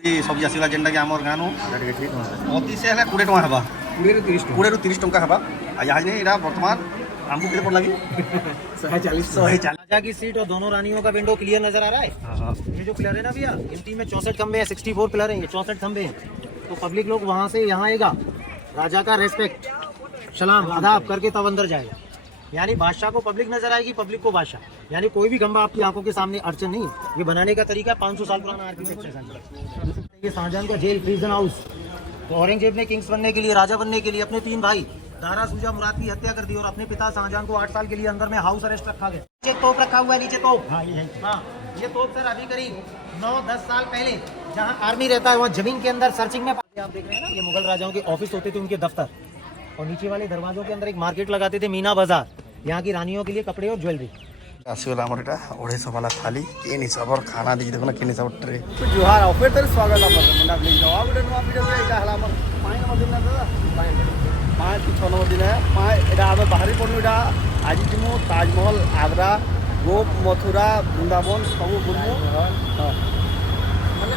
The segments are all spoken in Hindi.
सब्जी आसला जेनटा कि आमर गाँव अति से 20 टଙ୍କା हेबा 20 ରୁ 30 ଟଙ୍କା हेबा आ यहाँ नहीं इरा वर्तमान हमको कितने पड़ लगी 140 राजा की सीट और दोनों रानियों का विंडो क्लियर नजर आ रहा है। ये जो पिलर है ना भैया, इन टीम में 64 खंबे हैं, 64 पिलर हैं, ये 64 खंबे हैं। तो पब्लिक लोग वहाँ से यहाँ आएगा, राजा का रेस्पेक्ट सलाम आदाब करके तब अंदर जाएगा। यानी बादशाह को पब्लिक नजर आएगी, पब्लिक को बादशाह। यानी कोई भी खंबा आपकी आंखों के सामने अड़चन नहीं है। ये बनाने का तरीका 500 साल पुराना आर्किटेक्चर है। ये शाहजहां का जेल प्रिजन हाउस। तो औरंगजेब ने किंग्स बनने के लिए, राजा बनने के लिए अपने 3 भाई दारा सूजा मुराद की हत्या कर दी और अपने पिता शाहजहां को 8 साल के लिए अंदर में हाउस अरेस्ट रखा गया। नीचे तोप रखा हुआ है, नीचे तोप। हाँ, ये तोप सर अभी करीब 9-10 साल पहले जहाँ आर्मी रहता है वहाँ जमीन के अंदर सर्चिंग में आप देख रहे हैं ना, ये मुगल राजाओं के ऑफिस होते थे, उनके दफ्तर। और नीचे वाले दरवाजों के अंदर एक मार्केट लगाते थे, मीना बाजार, यहाँ की रानियों के लिए कपड़े और ज्वेलरी। आसीगला आमर एटा 250 वाला थाली केन हिसाब और खाना दी देखो ना केन हिसाब ट्रे जुहार ऑफर तर स्वागत आप मुंडा प्लीज जवाब वीडियो नुआ वीडियो एटा हला हमर 5 नंबर दिन ना दादा 5 की 6 नंबर दिन है 5 एटा आबे बाहरी पड़नु एटा आज जिमु ताजमहल आगरा गोप मथुरा वृंदावन सब बुलमु माने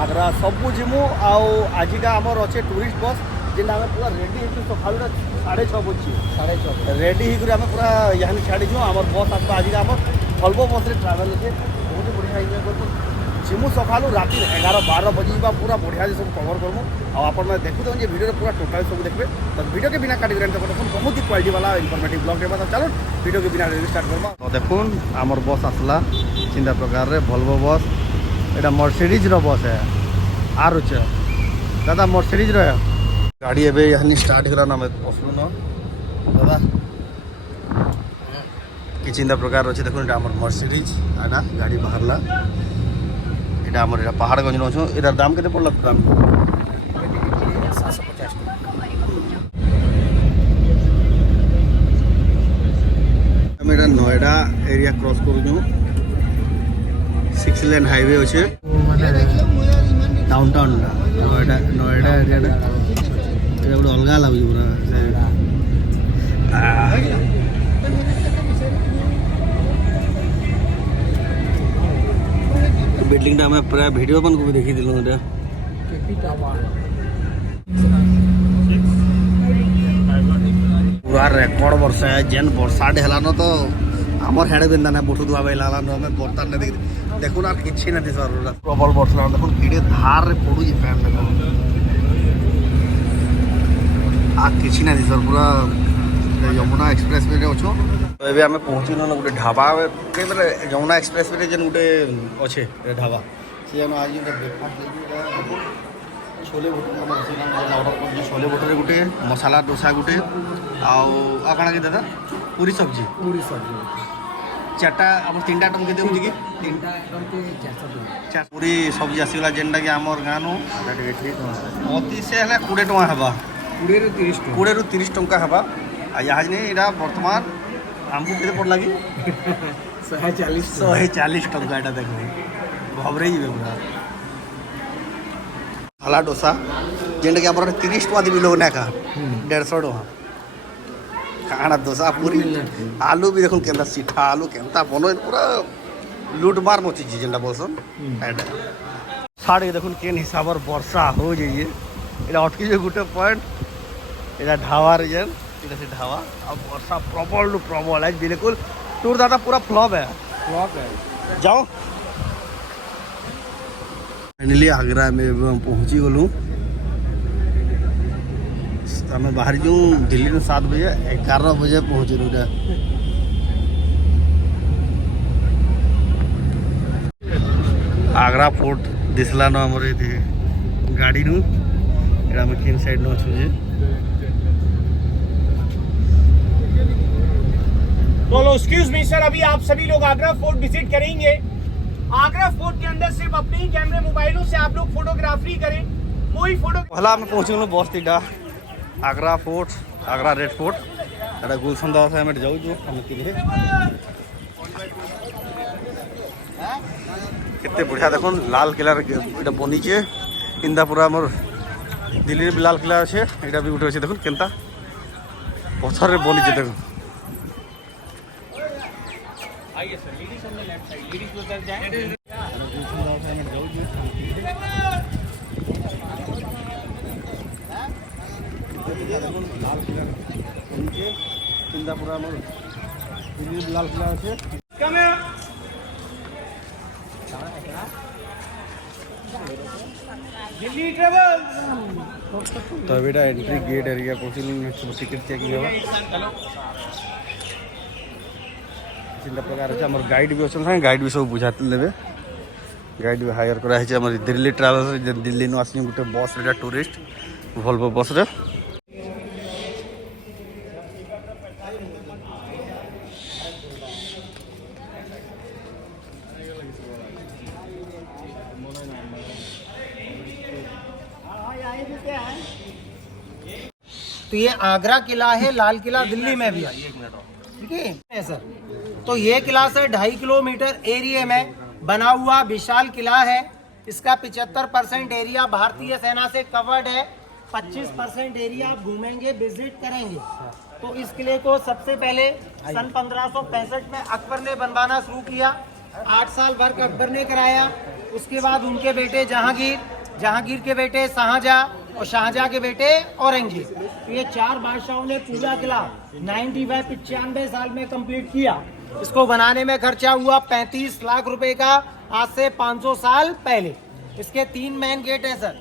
आगरा सब जिमु आउ आजिका हमर अच्छे टूरिस्ट बस जेना हमें पूरा रेडी है सकाळुटा 6:30 बजे 6:30 रेडी ही हम पूरा यहाँ छाड़ी जो आम बस आसवा आज आम भल्वो बस ट्रावेल है बहुत बढ़िया एंजॉय कर जिमु सकालू राति 11-12 बजे पूरा बढ़िया सब कवर करमु आपन देखुन जे वीडियो पूरा टोटल सब देखबे तो वीडियो के बिना काटी देखो बहुत ही क्वालिटी वाला इनफॉर्मेटिव ब्लॉग रे तो चलो वीडियो के बिना स्टार्ट करबा तो देखुन आमर बस आसला चिंता प्रकार रे भल्वो बस एटा मर्सिडीज रो बस है आर दादा मर्सिडीज रो गाड़ी एबे यहाँ स्टार्ट करा ना बसलु न दादा कि चिंता प्रकार अच्छे देखो ये मर्सिडीज आना गाड़ी बाहरला ये आम पहाड़गंज नौ इधर दाम के पड़ल दाम 750 टका नोएडा एरिया क्रॉस करूँ 6 लेन हाईवे अच्छे डाउनटाउन नोएडा एरिया गोटे अलग लगुच पूरा बिल्डिंग टा पूरा वीडियो बन को भी देखी दिलु पूरा रेकर्ड वर्षा है जेन वर्षा ढेला न तो आमर हेड बिंदा ना बुठु दुआ बेला हमें बर्तान ने देखो ना किसी ना दिस प्रबल वर्षा देखो भिड़े धार रे पड़ू फैन देखो आ किसी ना सर पूरा यमुना एक्सप्रेस वे अच्छो तो ये आम पहुँची न गोटे ढाबा मतलब यमुना एक्सप्रेस वे जेन गोटे अच्छे ढाबा सी आज ब्रेकफास्ट छोले भटूरे ऑर्डर कर छोले भटूरे गोटे मसाला डोसा गोटे आउ काଣା कि दादा पूरी सब्जी 4टा आम 3टा आइटम के कि 3टा आइटम के 400 पूरी सब्जी आसीगला जेनटा कि आमर गाँव अति से 20 टଙ୍କା हेबा 20 ରୁ 30 ଟଙ୍କା हेबा आ यहाँ नहीं इरा वर्तमान हमको कितने पड़ लगी 140 ଟଙ୍କା एटा देखो घबरे जी पूरा हला डोसा जेनटा कि आप 30 टଙ୍କା देवी लोग ना का 150 टଙ୍କା खाना डोसा पूरी आलू भी देखो केंता सीठा आलू केंता बनो पूरा लूट मार मची जेनटा बोलसन एटा साढ़े देखो केन हिसाब वर्षा हो जाइए इटा अटकी जो गोटे पॉइंट इटा ढाबा जेन इटा से ढाबा अब वर्षा प्रबल है बिल्कुल टूर दादा पूरा फ्लॉप है जाओ फाइनली आगरा में पहुंची गलु आम बाहर जो दिल्ली में 7 बजे 11 बजे पहुँचलु आगरा फोर्ट दिसला न आमर गाड़ी नु एटा में केन साइड न अच्छे तो एक्सक्यूज मी सर अभी आप सभी लोग आगरा फोर्ट विजिट करेंगे। आगरा फोर्ट के अंदर सिर्फ अपने ही कैमरे मोबाइलों से आप लोग फोटोग्राफी करें कोई फोटो पहला आम पहुँचल बस तीटा Agra fort Agra red fort एटा गुलशन दास आम जाऊँ केते बढ़िया देखो लाल किला बनीचे इंदा पूरा आमर दिल्ली में लाल किला अच्छे यहाँ भी गोटे अच्छे देखो केनता पत्थर बनीचे देखो তিনটা পুরা আমার দিল্লির লাল কিলা আছে তো এটা এন্ট্রি গেট এরিয়া পৌঁছিল টিকিট চেকিং হবা তিনটা প্রকার আছে আমার গাইড भी অছন গাইড भी सब बुझाते लेबे गाइड भी हायर करा है हमर दिल्ली ट्रैवल्स दिल्ली नु आसनी गुटे बस रे टूरिस्ट वोल्वो बस रे तो ये आगरा किला है, लाल किला दिल्ली में भी है, ठीक है सर। तो ये किला से 2.5 किलोमीटर एरिया में बना हुआ विशाल किला है। इसका 75% एरिया भारतीय सेना से कवर्ड है। 25% एरिया आप घूमेंगे, विजिट करेंगे। तो इस किले को सबसे पहले सन 1565 में अकबर ने बनवाना शुरू किया। 8 साल वर्क अकबर ने कराया। उसके बाद उनके बेटे जहांगीर के बेटे शाहजहां और शाहजहां के बेटे औरंगजेब, तो ये 4 बादशाहों ने पूरा किला 95 साल में कंप्लीट किया। इसको बनाने में खर्चा हुआ 35 लाख रुपए का, आज से 500 साल पहले। इसके 3 मेन गेट है सर,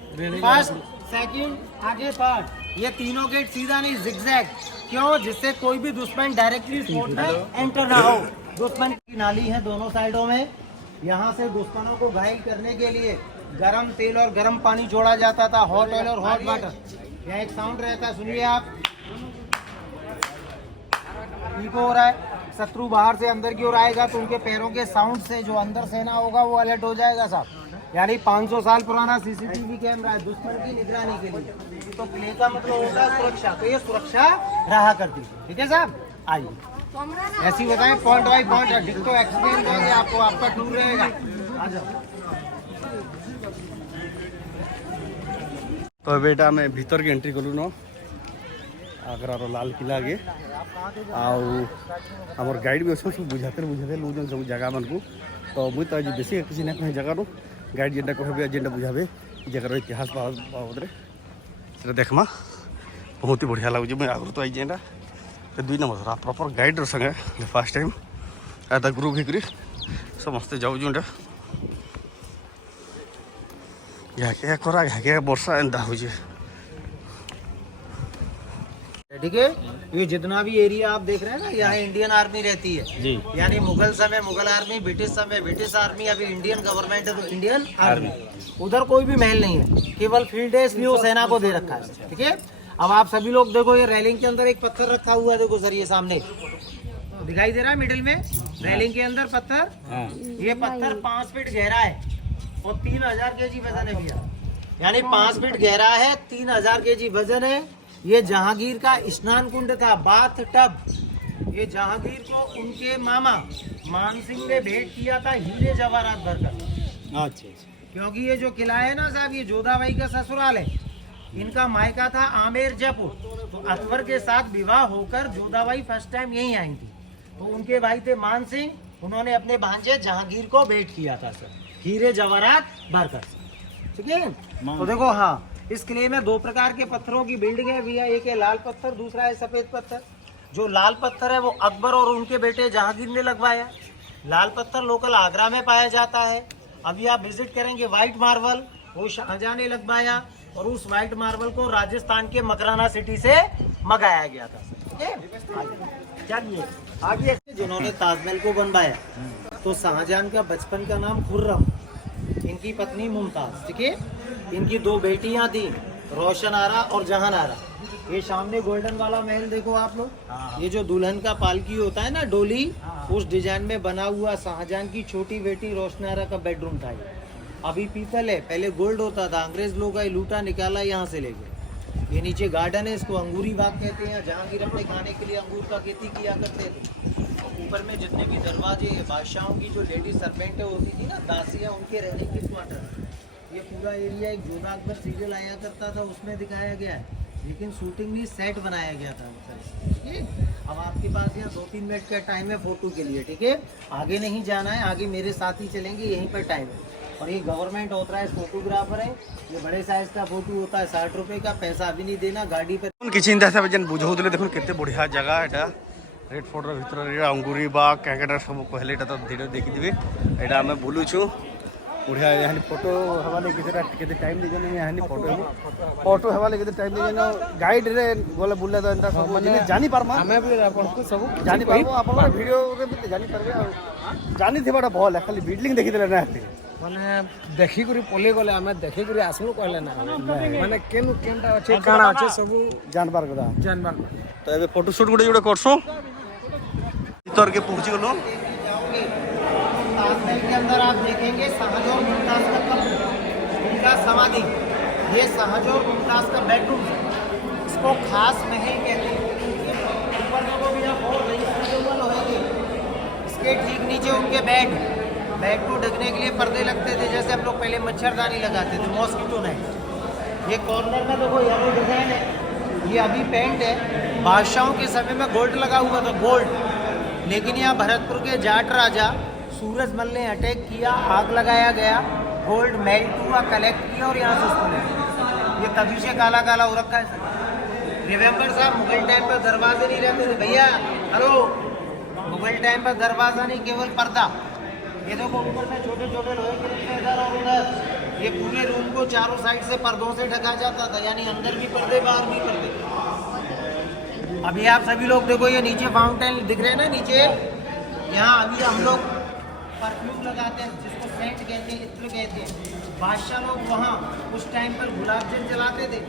फर्स्ट, सेकंड, आगे थर्ड। ये तीनों गेट सीधा नहीं, जिगजैग। क्यों? जिससे कोई भी दुश्मन डायरेक्टली स्पॉट में एंटर ना हो। दुश्मन की नाली है दोनों साइडों में। यहाँ से दुश्मनों को घायल करने के लिए गरम तेल और गरम पानी छोड़ा जाता था, हॉट ऑयल और हॉट वाटर। यहाँ एक साउंड रहता है, सुनिए आप, इको हो रहा है। शत्रु बाहर से अंदर की ओर आएगा तो उनके पैरों के साउंड से जो अंदर सेना होगा वो अलर्ट हो जाएगा साहब। यानी 500 साल पुराना सीसीटीवी कैमरा है दुश्मन की निगरानी के लिए। तो किले का मतलब होता है सुरक्षा, तो ये सुरक्षा रहा करती है, ठीक है साहब। आइए ऐसी बताएं पॉइंट बाई पॉइंट, डिक्टो एक्सप्लेन करेंगे आपको, आपका टूर रहेगा। आ जाओ। तो बेटा आम भीतर के एंट्री कलु न आगरार लाल किला के आमर गाइड भी अच्छे सब बुझाते लोग सब जगह मान को। तो मुझे तो आज बेसी किसी ना कहीं जगह गाइड जेनटा कहे जेनटा बुझाबे जगार इतिहास बाबद से देखमा बहुत ही बढ़िया लगे। मुझे आगु तो आई जेनटा 2 नंबर प्रॉपर गाइड संगे फर्स्ट टाइम आधा ग्रुप होकर समस्ते जाऊँ घाके वर्षा एंता हो। ठीक है, ये जितना भी एरिया आप देख रहे हैं ना, यहाँ इंडियन आर्मी रहती है जी। यानी मुगल समय मुगल आर्मी, ब्रिटिश समय ब्रिटिश आर्मी, अभी इंडियन गवर्नमेंट है तो इंडियन आर्मी। उधर कोई भी महल नहीं है, केवल फील्ड है, इसलिए वो सेना को दे रखा है, ठीक है। अब आप सभी लोग देखो, ये रेलिंग के अंदर एक पत्थर रखा हुआ है, देखो सर ये सामने दिखाई दे रहा है मिडिल में, रेलिंग के अंदर पत्थर। ये पत्थर 5 फीट गहरा है और 3000 kg वजन है भैया। यानी 5 फीट गहरा है, 3000 kg वजन है। ये जहांगीर का स्नान कुंड था, बाथ टब। ये जहांगीर को उनके मामा मान सिंह ने भेंट किया था हीरे जवाहरात भरकर। अच्छा, क्योंकि ये जो किला है ना साहब, ये जोधाबाई का ससुराल है। इनका मायका था आमेर जयपुर। तो अकबर के साथ विवाह होकर जोधाबाई फर्स्ट टाइम यहीं आई थी। तो उनके भाई थे मान सिंह, उन्होंने अपने भांजे जहांगीर को भेंट किया था सर हीरे जवाहरात भरकर, ठीक है। तो देखो हाँ, इस किले में 2 प्रकार के पत्थरों की बिल्डिंग है भैया। एक है लाल पत्थर, दूसरा है सफेद पत्थर। जो लाल पत्थर है वो अकबर और उनके बेटे जहांगीर ने लगवाया। लाल पत्थर लोकल आगरा में पाया जाता है। अभी आप विजिट करेंगे व्हाइट मार्बल, वो शाहजहां ने लगवाया। और उस व्हाइट मार्बल को राजस्थान के मकराना सिटी से मंगाया गया था, ठीक है। चलिए आगे, जिन्होंने ताजमहल को बनवाया तो शाहजहां का बचपन का नाम खुर्रम, इनकी पत्नी मुमताज, ठीक है। इनकी 2 बेटियां थी, रोशन आरा और जहान आरा। ये सामने गोल्डन वाला महल देखो आप लोग, ये जो दुल्हन का पालकी होता है ना, डोली, उस डिजाइन में बना हुआ शाहजहां की छोटी बेटी रोशन आरा का बेडरूम था। ये अभी पीतल है, पहले गोल्ड होता था। अंग्रेज लोग आए, लूटा, निकाला, यहाँ से ले गए। ये नीचे गार्डन है, इसको अंगूरी बाग कहते हैं। जहांगीर अपने खाने के लिए अंगूर का खेती किया करते थे। ऊपर में जितने भी दरवाजे, बादशाहों की जो लेडी सर्वेंट होती थी ना, दासियाँ, उनके रहने के क्वार्टर। ये पूरा एरिया एक जोधा अकबर सीरियल आया करता था, उसमें दिखाया गया है। लेकिन शूटिंग नहीं, सेट बनाया गया था, ठीक है। अब आपके पास यहाँ 2-3 मिनट का टाइम है फोटो के लिए, ठीक है। आगे नहीं जाना है, आगे मेरे साथ ही चलेंगे, यहीं पर टाइम है। और ये गवर्नमेंट ऑथराइज फोटोग्राफर है। ये बड़े साइज का फोटो होता है 60 रुपए का, पैसा अभी नहीं देना, गाड़ी पे किसी चिंता से बुझाऊले। देखो केते बढ़िया जगह एटा ରେଡ୍ ଫୋର୍ଟର ଭିତରେ ଅଙ୍ଗୁରି ବା କ୍ୟାକେଟା ସବୁ କହିଲେ ଏଇଟା ତ ଧୀରେ ଦେଖିଥିବେ ଏଇଟା ଆମେ ବୁଲୁଛୁ ବଢ଼ିଆ ଏହାନି ଫଟୋ ହେବା ଲାଗି କେତେ ଟାଇମ୍ ଦେଇଛନ୍ତି ଏହାନି ଫଟୋ ହେବା ଲାଗି କେତେ ଟାଇମ୍ ଦେଇଛନ୍ତି ଗାଇଡ଼ରେ ଗଲେ ବୁଲିଲେ ତ ଏନ୍ତା ସବୁ ଜିନିଷ ଜାଣିପାରମା ଆମେ ବି ଆପଣଙ୍କୁ ସବୁ ଜାଣିପାରିବୁ ଆପଣଙ୍କର ଭିଡ଼ିଓରେ ବି ଜାଣିପାରିବେ ଆଉ ଜାଣିଥିବାଟା ଭଲ ଖାଲି ବିଲ୍ଡିଂ ଦେଖିଦେଲେ ନା ମାନେ ଦେଖିକରି ପଲେଇ ଗଲେ ଆମେ ଦେଖିକରି ଆସିଲୁ କହିଲେ ନା ମାନେ କେନ୍ କେନ୍ଟା ଅଛି କାଣା ଅଛି ସବୁ ଜାଣିବାର କଥା ଜାଣିବାର ତ ଏବେ ଫଟୋ ସୁଟ୍ ଗୋଟେ ଯୋଉଟେ କରସୁଁ ଭିତରକେ ପହଞ୍ଚି ଗଲୁ ताजमहल के अंदर आप देखेंगे शाहजहां और मुमताज का कब्र, उनका समाधि, ये शाहजहां और मुमताज का बेडरूम है, इसको खास महल कहते हैं। ऊपर देखो भी आप और होंगे, इसके ठीक नीचे उनके बेड को ढकने के लिए पर्दे लगते थे, जैसे हम लोग पहले मच्छरदानी लगाते थे, मॉस्किटो नेट। ये कॉर्नर में देखो येलो डिजाइन है, ये अभी पेंट है। बादशाहों के समय में गोल्ड लगा हुआ था, गोल्ड, लेकिन यहाँ भरतपुर के जाट राजा सूरजमल ने अटैक किया, आग लगाया गया, गोल्ड मेल्ट हुआ, कलेक्ट किया और यहाँ से उसको ले गए। ये तभी से काला काला हो रखा है। रिमेंबर साहब, मुगल टाइम पर दरवाजे नहीं रहते थे भैया, हेलो, मुगल टाइम पर दरवाजा नहीं, केवल पर्दा। ये देखो ऊपर में छोटे छोटे लोहे के रिश्ते इधर और उधर, ये पूरे रूम को चारों साइड से पर्दों से ढका जाता था, यानी अंदर भी पर्दे बाहर भी पर्दे। अभी आप सभी लोग देखो ये नीचे फाउंटेन दिख रहे हैं ना, नीचे यहाँ अभी हम लोग परफ्यूम लगाते हैं, जिसको सेंट कहते हैं, इत्र कहते हैं। बादशाह लोग वहाँ उस टाइम पर गुलाब जल जलाते थे।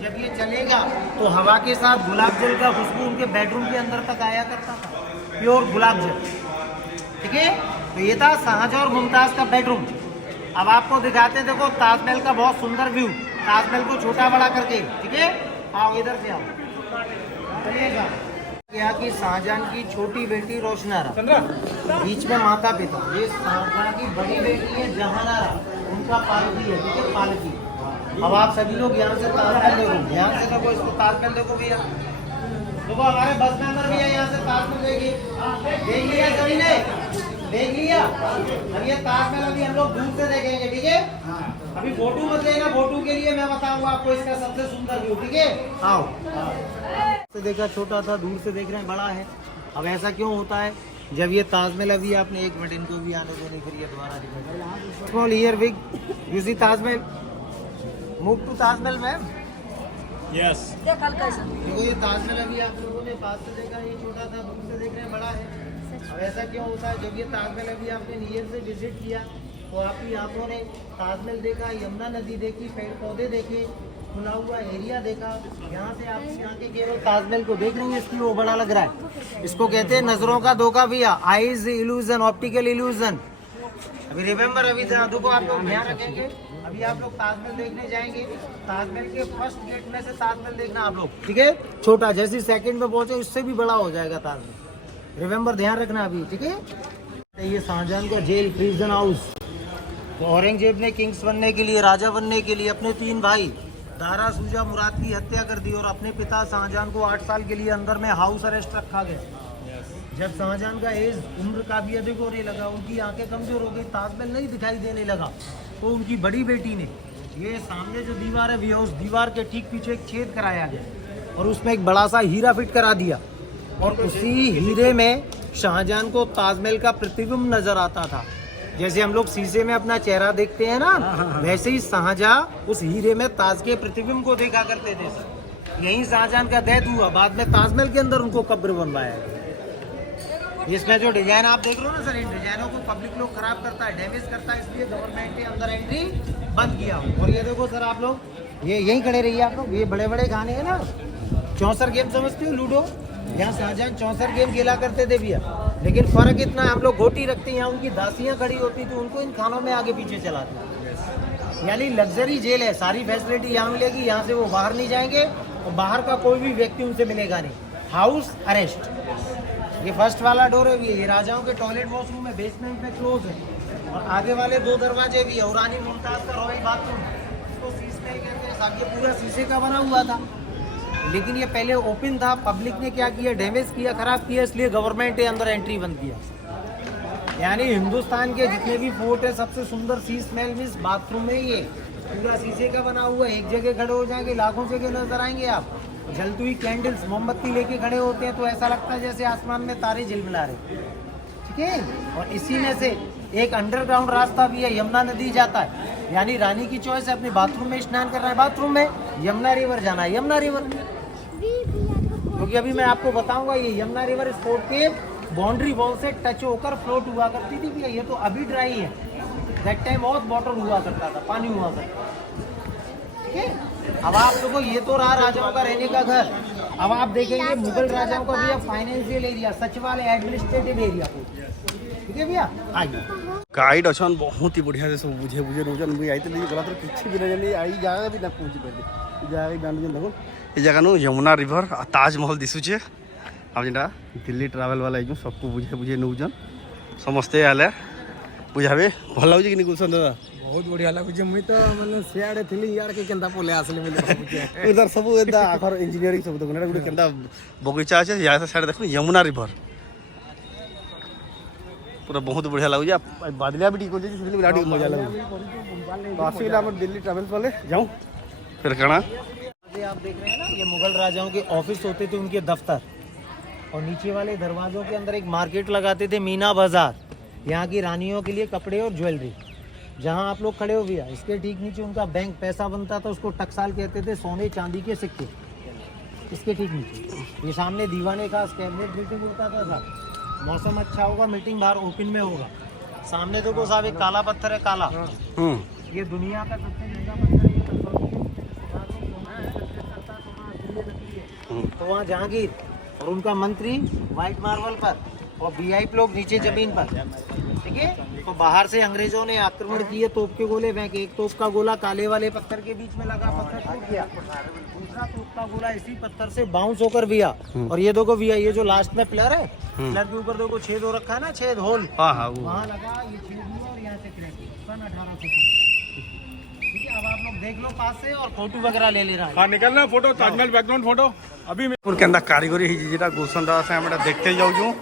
जब ये चलेगा तो हवा के साथ गुलाब जल का खुशबू उनके बेडरूम के अंदर तक आया करता था, प्योर गुलाब जल। ठीक है, तो ये था शाहजहां और मुमताज का बेडरूम। अब आपको दिखाते हैं, देखो ताजमहल का बहुत सुंदर व्यू, ताजमहल को छोटा बड़ा करके। ठीक है, आओ इधर से आओ, चलिएगा। यहाँ की शाहजहां की छोटी बेटी रोशनारा, बीच में माता पिता, ये शाहजहां की बड़ी बेटी है जहानारा, उनका पालकी है। ठीक है, पालकी। अब आप सभी लोग यहाँ से ताजमहल देखो, यहाँ से देखो, इसको ताजमहल देखो भैया, देखो हमारे बस में अंदर भैया यहाँ से ताजमहल देखिए, देख लिया सभी ने, देख लिया। अब ये ताजमहल अभी हम लोग दूर से देखेंगे। ठीक है, अभी फोटो मत लेना, फोटो के लिए मैं बताऊंगा आपको इसका सबसे सुंदर व्यू। ठीक है, आओ। से देखा छोटा था, दूर से देख रहे हैं बड़ा है। अब ऐसा क्यों होता है? जब ये ताजमहल, अभी आपने एक मिनट इनको भी आने देने के लिए दोबारा small ear big, you see Taj Mahal, move to Taj Mahal ma'am. Yes, देखो ये ताजमहल अभी आप लोगों ने पास से देखा, ये छोटा था, दूर से देख रहे हैं बड़ा है। अब ऐसा क्यों होता है? जब ये ताजमहल अभी आपने नियर से विजिट किया तो आपकी आंखों ने ताजमहल देखा, यमुना नदी देखी, पेड़ पौधे देखे, खुला हुआ एरिया देखा। यहाँ से आप यहाँ के केवल ताजमहल को देख रही हैं, इसलिए वो बड़ा लग रहा है। इसको कहते हैं नजरों का धोखा भैया, आईज इल्यूजन, ऑप्टिकल इल्यूजन। अभी रिमेम्बर, अभी देखो आप लोग ध्यान रखेंगे, अभी आप लोग ताजमहल देखने जाएंगे, ताजमहल के फर्स्ट गेट में से ताजमहल देखना आप लोग। ठीक है, छोटा, जैसे सेकंड में पहुंचे इससे भी बड़ा हो जाएगा ताजमहल। रिमेम्बर, ध्यान रखना अभी। ठीक है, ये शाहजहां का जेल, प्रिजन हाउस। तो औरंगजेब ने किंग्स बनने के लिए, राजा बनने के लिए अपने 3 भाई दारा, सूजा, मुराद की हत्या कर दी और अपने पिता शाहजहां को 8 साल के लिए अंदर में हाउस अरेस्ट रखा गया। जब शाहजहां का एज उम्र का भी अधिक होने लगा, उनकी आंखें कमजोर हो गई, ताजमहल नहीं दिखाई देने लगा, तो उनकी बड़ी बेटी ने ये सामने जो दीवार है भैया, उस दीवार के ठीक पीछे एक छेद कराया गया और उसमें एक बड़ा सा हीरा फिट करा दिया और उसी हीरे में शाहजहां को ताजमहल का प्रतिबिंब नजर आता था। जैसे हम लोग शीशे में अपना चेहरा देखते हैं ना, वैसे ही शाहजहां उस हीरे में ताज के प्रतिबिंब को देखा करते थे। यही शाहजहां का डेथ हुआ, बाद में ताजमहल के अंदर उनको कब्र बनवाया गया। इसमें जो डिजाइन आप देख रहे हो ना सर, इन डिजाइनों को पब्लिक लोग खराब करता है, डैमेज करता है, इसलिए गवर्नमेंट ने अंदर एंट्री बंद किया। और ये देखो सर, आप लोग ये यहीं खड़े रहिए, आप लोग ये बड़े बड़े खाने हैं ना, 64 गेम समझते हो, लूडो, यहाँ शाहजहां 64 गेम खेला करते थे भैया। लेकिन फर्क इतना है, हम लोग गोटी रखते हैं, यहाँ उनकी दासियाँ खड़ी होती थी, उनको इन खानों में आगे पीछे चलाते हैं। यानी लग्जरी जेल है, सारी फैसिलिटी यहाँ मिलेगी, यहाँ से वो बाहर नहीं जाएंगे और बाहर का कोई भी व्यक्ति उनसे मिलेगा नहीं। House arrest. ये फर्स्ट वाला डोर है, ये राजाओं के टॉयलेट वॉशरूम है, बेसमेंट में क्लोज है। और आगे वाले 2 दरवाजे भी है, और रानी मुमताज का रॉयल बाथरूम, इसको शीशे कहते हैं साहब, ये पूरा शीशे का बना हुआ था, लेकिन ये पहले ओपन था। पब्लिक ने क्या किया, डैमेज किया, खराब किया, इसलिए गवर्नमेंट ने अंदर एंट्री बंद किया। यानी हिंदुस्तान के जितने भी फोर्ट है, सबसे सुंदर शीश महल में बाथरूम है ये, पूरा शीशे का बना हुआ है, एक जगह खड़े हो जाएंगे लाखों जगह नजर आएंगे आप। जलती हुई कैंडल्स मोमबत्ती लेके खड़े होते हैं तो ऐसा लगता है जैसे आसमान में तारे झिलमिला रहे, ठीक है। और इसी में से एक अंडरग्राउंड रास्ता भी है, यमुना नदी जाता है, यानी रानी की चॉइस है अपने बाथरूम में स्नान करना है, बाथरूम में यमुना रिवर जाना है, यमुना रिवर। क्योंकि अभी मैं आपको बताऊंगा ये यमुना रिवर इस फोर्ट के बाउंड्री वॉल से टच होकर फ्लोट हुआ करती थी भैया। ये तो अभी ड्राई है, दैट टाइम बहुत वाटर हुआ करता था, पानी हुआ करता था, ठीक है। अब आप देखो ये तो रहा राजाओं का रहने का घर। अब आप देखेंगे मुगल राजाओं का भैया फाइनेंशियल एरिया, सचिवालय, एडमिनिस्ट्रेटिव एरिया, ठीक है भैया। आइए गाइड अच्छन बहुत ही बढ़िया से सब बुझे बुझे रोजन मुझे आई थी गला तो किसी भी नहीं जानी आई जगह भी ना पहुंची पारे जगह जानू देखो ये जगह नु यमुना रिवर आ ताजमहल दिशुचे। अब जेटा दिल्ली ट्रावेल वाला जो सबको बुझे बुझे नौजन समस्ते आले बुझाबे भल लागुଛି कि गुलशन दादा बहुत बढ़िया लाଗୁଛି। मुई तो माने सियाड़े थिली यार के केंदा पोले आसले मिले भाबुचे इधर सब एदा आखर इंजीनियरिंग सब देखो गुटे केंदा बगीचा আছে या साइड देखो यमुना रिवर पूरा बहुत बढ़िया लागुଛି। बादलिया भी ठीक हो जाए इसलिए बिराट मजा लागुଛି। तो आसी हम दिल्ली ट्रैवल्स वाले जाऊं फिर कणा ये आप देख रहे हैं ना, ये मुगल राजाओं के ऑफिस होते थे, उनके दफ्तर, और नीचे वाले दरवाजों के अंदर एक मार्केट लगाते थे, मीना बाजार, यहाँ की रानियों के लिए कपड़े और ज्वेलरी। जहाँ आप लोग खड़े हो भैया इसके ठीक नीचे उनका बैंक पैसा बनता था, उसको टकसाल कहते थे, सोने चांदी के सिक्के, इसके ठीक नीचे। ये सामने दीवाने का कैबिनेट मीटिंग होता था साहब, मौसम अच्छा होगा मीटिंग बाहर ओपन में होगा। सामने देखो साहब एक काला पत्थर है, काला, ये दुनिया का सबसे महंगा पत्थर है, तो वहाँ जहांगीर और उनका मंत्री व्हाइट मार्बल पर और वीआईपी लोग नीचे जमीन पर, ठीक है। तो बाहर से अंग्रेजों ने आक्रमण किए, तोप के गोले फेंके, एक तोप का गोला काले वाले पत्थर के बीच में लगा, पत्थर टूट गया, दूसरा तोप का गोला इसी पत्थर से बाउंस होकर भैया। और ये देखो भैया ये जो लास्ट में पिलर है, पिलर के ऊपर देखो छेद हो रखा है ना, छेद होल, वहाँ लगा, ये छेद हुआ और यहाँ से क्रैक सन 1800। ठीक है, अब आप लोग देख लो पास से और फोटो वगैरह ले लेना। हां निकलना फोटो, ताजमहल बैकग्राउंड फोटो अभी पूर केंदा कारीगरी ही जेटा गुलशन दादा से हम देखते जाऊ छु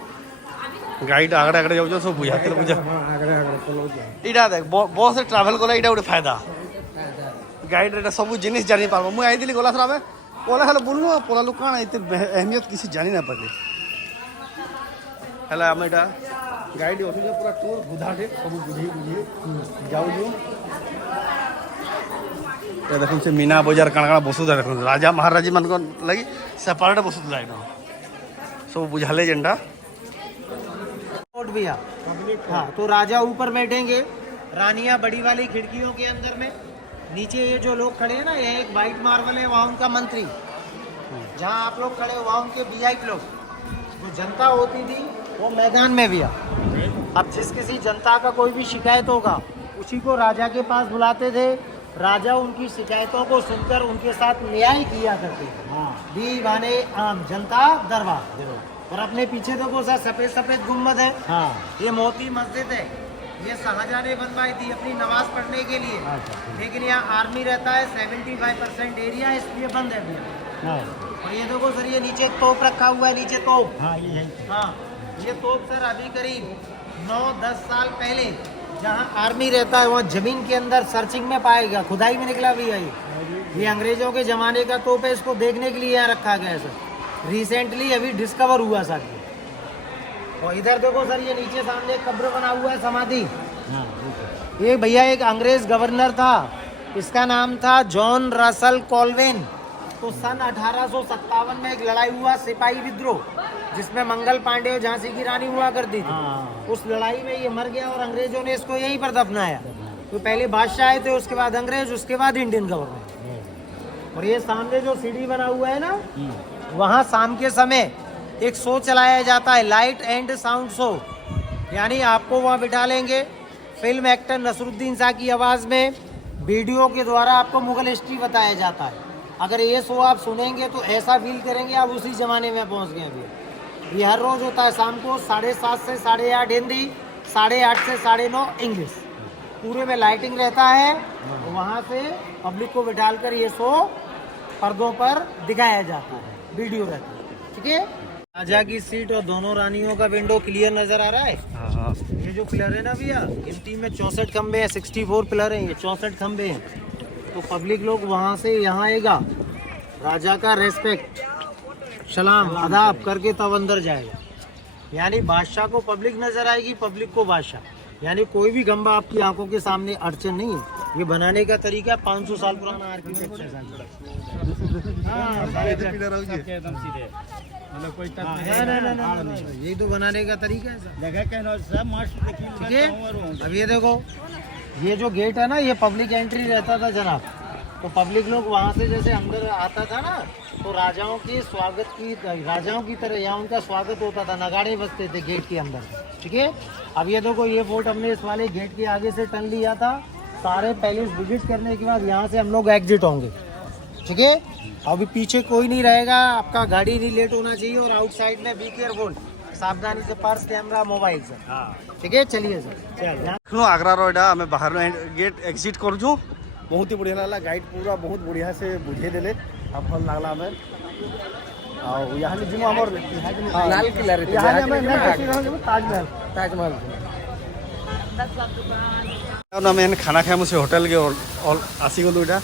गाइड आगड़े आगड़े जाऊ छु सब बुझाते बुझा आगड़े आगड़े चलो जा इटा देख बस से ट्रैवल कोला इटा उडे फायदा गाइड रे सब जिनिस जानि पाबो। मु आई दिली गोला सराबे कोला हले बुलनु पोला लोक काना इते अहमियत किसी जानि ना पाले हला हम इटा गाइड ओथि पूरा टूर बुझाटे सब बुझी बुझी जाऊ छु। ये देखो से मीना बाजार काना काना बसु देखो राजा महाराजी मन को लगी सेपरेट बसु लाइन सब बुझाले जेंडा भैया। हाँ तो राजा ऊपर बैठेंगे, रानियां बड़ी वाली खिड़कियों के अंदर में, नीचे ये जो लोग खड़े हैं ना, ये एक व्हाइट मार्बल है, वहाँ उनका मंत्री, जहाँ आप लोग खड़े हो वहाँ उनके वीआईपी लोग, जो जनता होती थी वो मैदान में भैया। अब जिस किसी जनता का कोई भी शिकायत होगा उसी को राजा के पास बुलाते थे, राजा उनकी शिकायतों को सुनकर उनके साथ न्याय किया करते थे। दीवाने आम जनता दरबार। और अपने पीछे देखो सर सफेद सफेद गुम्बद है, ये मोती मस्जिद है, ये शाहजहां ने बनवाई थी अपनी नमाज पढ़ने के लिए, लेकिन यहाँ आर्मी रहता है, 75% एरिया इसलिए बंद है भैया। और ये देखो सर ये नीचे तोप रखा हुआ है, नीचे तोप, ये तोप सर अभी करीब 9-10 साल पहले जहाँ आर्मी रहता है वहाँ जमीन के अंदर सर्चिंग में पाएगा, खुदाई में निकला भी है। ये अंग्रेजों के जमाने का तोप है, इसको देखने के लिए यहाँ रखा गया है सर, रिसेंटली अभी डिस्कवर हुआ सर। और इधर देखो सर ये नीचे सामने कब्र बना हुआ है, समाधि। ये भैया एक अंग्रेज गवर्नर था, इसका नाम था जॉन रसल कॉल्वेन। तो सन 1857 में एक लड़ाई हुआ, सिपाही विद्रोह, जिसमें मंगल पांडे और झांसी की रानी हुआ करती थी। उस लड़ाई में ये मर गया और अंग्रेजों ने इसको यहीं पर दफनाया। तो पहले बादशाह आए थे, उसके बाद अंग्रेज, उसके बाद इंडियन गवर्नमेंट। और ये सामने जो सीढ़ी बना हुआ है ना, वहाँ शाम के समय एक शो चलाया जाता है, लाइट एंड साउंड शो, यानी आपको वहाँ बिठा लेंगे, फिल्म एक्टर नसरुद्दीन शाह की आवाज़ में वीडियो के द्वारा आपको मुगल हिस्ट्री बताया जाता है। अगर ये शो आप सुनेंगे तो ऐसा फील करेंगे आप उसी ज़माने में पहुँच गए अभी। ये हर रोज़ होता है शाम को 7:30 से 8:30 हिंदी, 8:30 से 9:30 इंग्लिश, पूरे में लाइटिंग रहता है। वहाँ से पब्लिक को बिठाकर ये शो पर्दों पर दिखाया जाता है, वीडियो रहता है, ठीक है। राजा की सीट और दोनों रानियों का विंडो क्लियर नजर आ रहा है। ये जो पिलर है ना भैया, गिनती में 64 खंबे हैं, 64 पिलर हैं, ये 64 खंबे हैं। तो पब्लिक लोग वहाँ से यहाँ आएगा, राजा का रेस्पेक्ट सलाम आदाब करके तब अंदर जाएगा। यानी बादशाह को पब्लिक नजर आएगी, पब्लिक को बादशाह। यानी कोई भी गंबा आपकी आंखों के सामने अड़चन नहीं है। ये बनाने का तरीका 500 साल पुराना आर्किटेक्चर है। यही तो बनाने का तरीका है सर। ठीक है, अब ये देखो, ये जो गेट है ना, ये पब्लिक एंट्री रहता था जनाब। तो पब्लिक लोग वहाँ से जैसे अंदर आता था ना, तो राजाओं की तरह यहाँ उनका स्वागत होता था, नगाड़े बजते थे गेट के अंदर। ठीक है, अब ये देखो, ये फोर्ट हमने इस वाले गेट के आगे से टर्न लिया था। सारे पैलेस विजिट करने के बाद यहाँ से हम लोग एग्जिट होंगे। ठीक है, अभी पीछे कोई नहीं रहेगा, आपका गाड़ी नहीं लेट होना चाहिए। और आउटसाइड में बी केयरफुल, सावधानी से पर्स, कैमरा, मोबाइल से। ठीक है, चलिए सर। आग्रार एटा आम बाहर गेट एक्जिट करूँ। बहुत ही बढ़िया लगला, गाइड पूरा बहुत बढ़िया से बुझे देले। अब भल लागला हमें और यहाँ जिमो हमर लाल किला रे यहाँ हमें ताजमहल ताजमहल आम खाना खाए से होटेल के आसी गलु इटा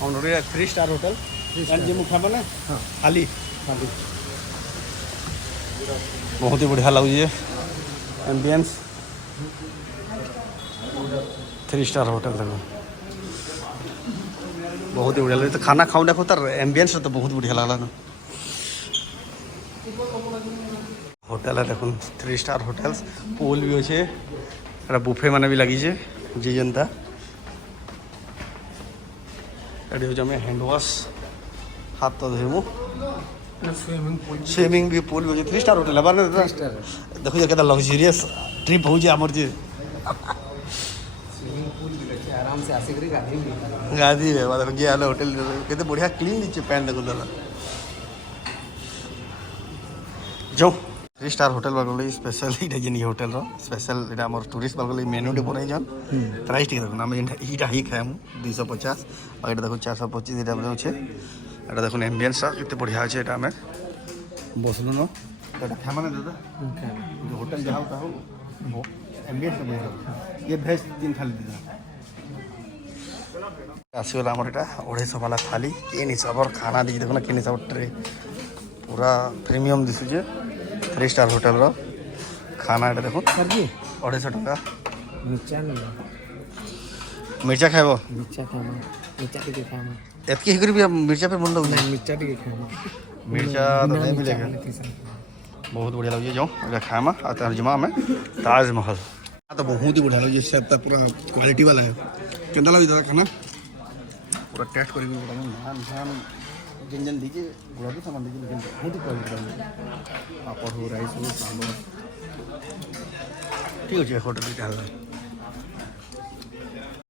3 स्टार होटेल जिमो खाए ना थाली बहुत ही बढ़िया लगे एम्बियंस 3 स्टार होटेल तक बहुत ही बढ़िया लगे। तो खाना खाऊ देखो तार एम्बियंस तो बहुत बढ़िया लगला ना। होटेल है देखो 3 स्टार होटेल्स, पूल भी अच्छे, बुफे माने भी लगी जी जनता। एडी हो जमे हैंड वॉश, हाथ तो धोमु, स्विमिंग भी पूल भी 3 स्टार होटेल है बार ना। देखो ये केदा लग्जरियस ट्रिप हो जे हमर जे आराम से आसे करी गादी रे देखो जे आले होटेल केते बढ़िया क्लीन दिचे पैन देखो दादा जो 3 स्टार होटेल बागले स्पेशल इटा जेनी होटेल रो स्पेशल इटा हमर टूरिस्ट बागले मेनू डे बनाई जान प्राइस ठीक देखो हम इटा ही खाएमु 250 और इटा देखो 425 इटा बने छे। इटा देखो एम्बियंस केते बढ़िया छे। इटा हमें बसलु न इटा खामा ने दादा होटल जहां का हो एम्बियंस बढ़िया। ये भेज 3 थाली दीदा आसगला आमर इटा 250 वाला थाली के हिसाब खाना दी देखो ना के हिसाब ट्रे पूरा प्रीमियम दिसुचे 3 स्टार होटेल रो खाना इटा देखो 250 टका। मिर्चा खाइबो एतकी हिकरी भी मिर्चा पे मन लगो मिर्चा तो नहीं मिलेगा। बहुत बढ़िया लगे जाओ इटा खाएमा आ तर्जुमा में ताजमहल तो बहुत ही बढ़िया लगे सब पूरा क्वालिटी वाला है। केंदा लगे दादा खाना पूरा टेस्ट करी ध्यान ध्यान जिन दीजिए गुड़ा भी सामान दीजिए लेकिन बहुत ही क्वालिटी पापड़ हो राइस हो सांबर ठीक है होटल भी